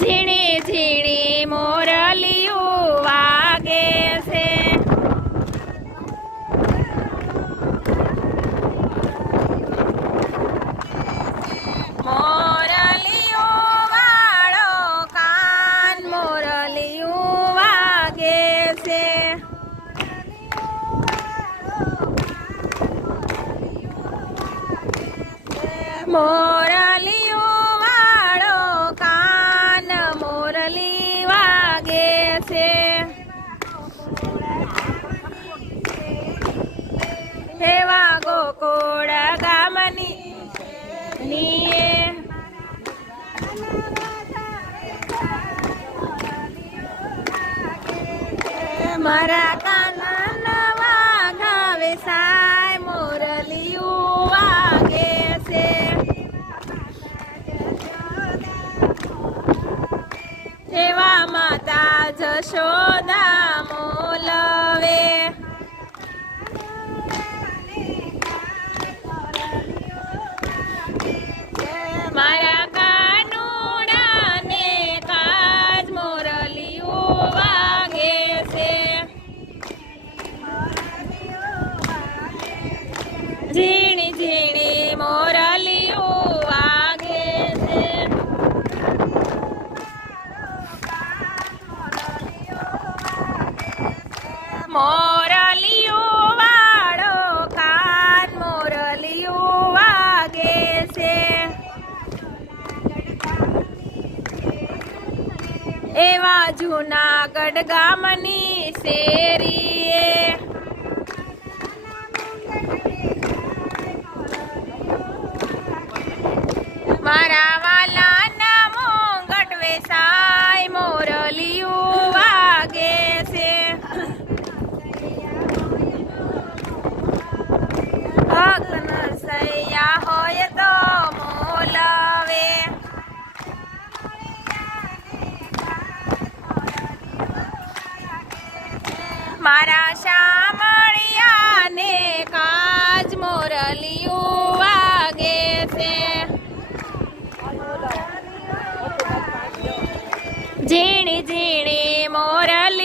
ઝીણી ઝીણી મોરલીયું વાગે છે. મોરલીયું વાળો કાન મોરલીયું વાગે છે. મોરલીયું વાળો કાન મોરલી વાગે છે. એવા ગોકુળ ગામની નીએ મારા કાના નવા ગાવે સાય મોરલીયું વાગે છે. એવા માતા જશોદા મોલવે મારા કાનુડાને કાજ મોરલીયું વાગે છે. ઝીણી ઝીણી મોરલીયું વાગે છે. મોરલીયું વાળો કાન મોરલીયું વાગે છે. એવા જૂનાગઢ ગામની શેરીએ મારા વાલાના મોંઘટ વેસાય મોરલીયું વાગે છે. હક નરસૈયા હોય તો મોલવે મારા શામળિયાને કાજ મોરલીયું વાગે છે. ઝીણી ઝીણી મોરલી